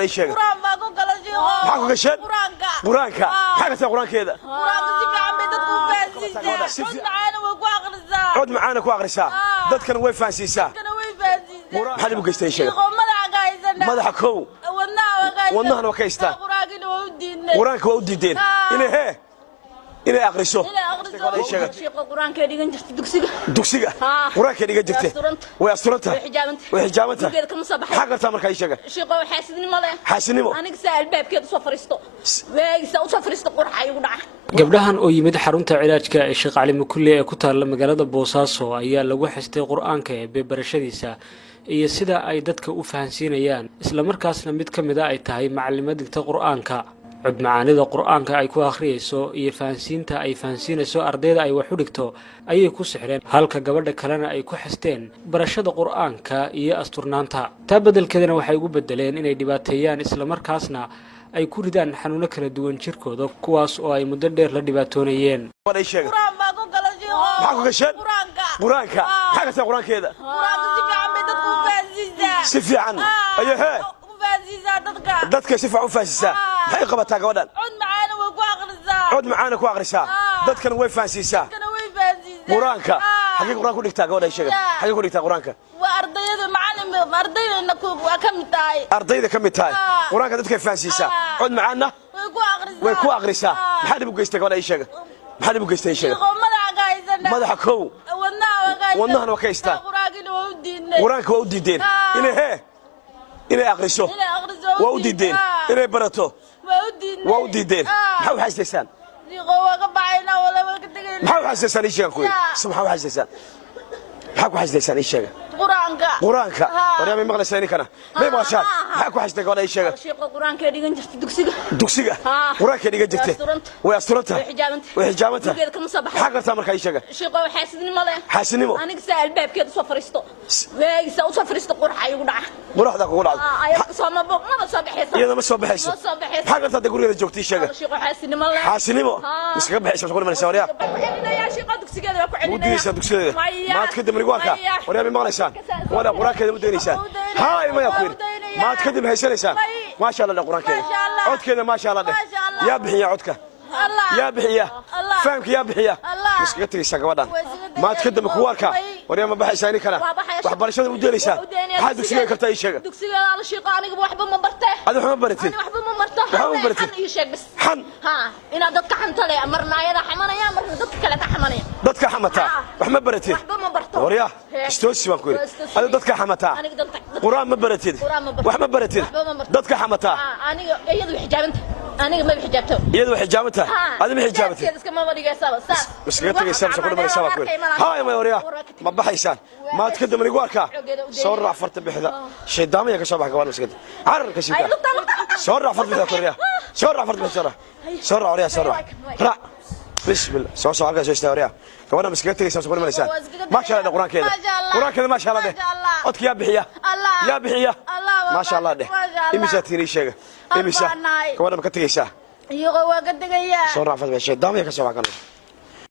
ايش هذا؟ قران باكو قال شيخ معك قشن؟ قرانك حاجه قران كذا قرانك سي عم بدك فاسيسا معانا وكو اخرسا عود معانا كو اخرسا dadkan way faansiisaa quraan xal u geystay sheeg madaxa kow wadnaha ka istaa quraanka waa u diideen inay aqriso sheekh quraanka dhigan jirtay dugsiga quraanka dhigan jirtay way asturanta way xijaabanta xaqarta markaa sheega sheekh xaasidnimo leh xaasidnimo aniga saa albaabkeeda soo fariisto weeysa u soo fariisto qurxay ugu dhaca gabdhahan oo yimid xarunta cilaajka ee Sheekh Cali Mukulle ee ku taala magaalada Boosaaso ayaa lagu xistay quraanka ee barashadiisa iyo sida ay dadka u fahansiinayaan isla markaasna mid kamid ah ay tahay macallimada digta quraanka cod macaanida quraanka ay ku akhriyayso iyo fahansiinta ay fahansiinayso ardayda ay wax u dhigto ayay ku sixreen halka gabadha kalena ay ku xisteen barashada quraanka iyo asturnaanta tabadalkeedana waxay ugu bedeleen inay dhibaateeyaan isla markaasna ay ku ridaan xanuuno kala duwan jirkooda kuwaas oo ay muddo dheer la dhibaatoonayeen quraan baa ku kala jiro maxaa gashan quraanka xaga quraankeeda si fiican ayaha dadka si fiican u faasisaa maxay qabataa gabadhan cod macaana ku akhrisaa dadkan way faansiisaa quraanka xagee quraan ku dhigtaa gabadha sheega xagee ku dhigtaa quraanka waa ardayda macallim ardayda ku kamid tahay ardayda kamid tahay quraanka dadka faansiisaa cod macaana way ku akhrisaa maxaa dib u geystay gabadha sheega maxaa dib u geystay sheega madaxa kow wadnaha ka istaa quraanka waa u diideen inay akhriso waa u diideen inay barato waa u diideen maxaa u xasaysaan maxaa u xasaysaan ii sheega kuwi maxaa u xasaysaan maxaa ku xasaysaan ii sheega quraanka wariyaamay maqlaysaa inkana may maqashaan maxaa ku xasday gabadha ii sheega sheekh quraanka dhigan jirtay dugsiga quraanka dhigan jirtay way asturanta way xijaabanta xaqarta markaa ii sheega sheekh xaasidnimo leh xaasidnimo aniga saa albaabkeeda soo fariisto weeysa u soo fariisto qurxay ugu dhaca quraxda kugu dhacdo ayada soo ma soo baxayso iyada ma soo baxayso xaqarta de gurigeeda joogtay sheega sheekh xaasidnimo leh xaasidnimo iskaga baxayso qol maraysa wariyaa sheekh dugsigeeda waa ku celinaya dugsigeeda maad ka damri waaka wariyaamay maqlaysaa ولا قرآن كذا مدينيسان هاي ما يكون ما تقدم هيسانيسان ما شاء الله القرآن كذا عد كذا ما شاء الله ده يا بحية عدك يا بحية فهمك يا بحية مسكتك السقوادان ما تقدم كواركا وريا ما بحساني كنا وحبر شو مدينيسان هذا دكسي كرتا يشجع دكسي على شيء قاني وحبه ما برته هذا حب برتي وحبه ما برته وحبه برتي يشجع بس حن ها إن دتك حن طلع مرنا يا حمنا يا مرنا دتك كلا حمنا دتك حمتا وحب برتي وريا استوسي بقول هذا دتك حمتا قرآن ما برتي وحب برتي دتك حمتا أنا يد الحجاب أنا ما بحجابته يد وحجابته هذا ما حجابته بس قلت لك سامس كل ما يسوى كل هاي ما يوريا ما بحيسان ما تقدم رجوارك صور فرت بحذا شيء دامي يا كشبه كمان مسكت عرر كشيء صور فرت بحذا كوريا صور فرت بحذا صور وريا صور را بسم الله صور على جيش توريا كمان مسكت لك سامس كل ما يسان ما شاء الله القرآن كذا القرآن كذا ما شاء الله ده أتك يا بحية يا بحية ما شاء الله ده إمسا تيري شيء إمسا كمان ما كتير إمسا يقوى قد جيا صور فرت بحذا دامي يا كشبه كمان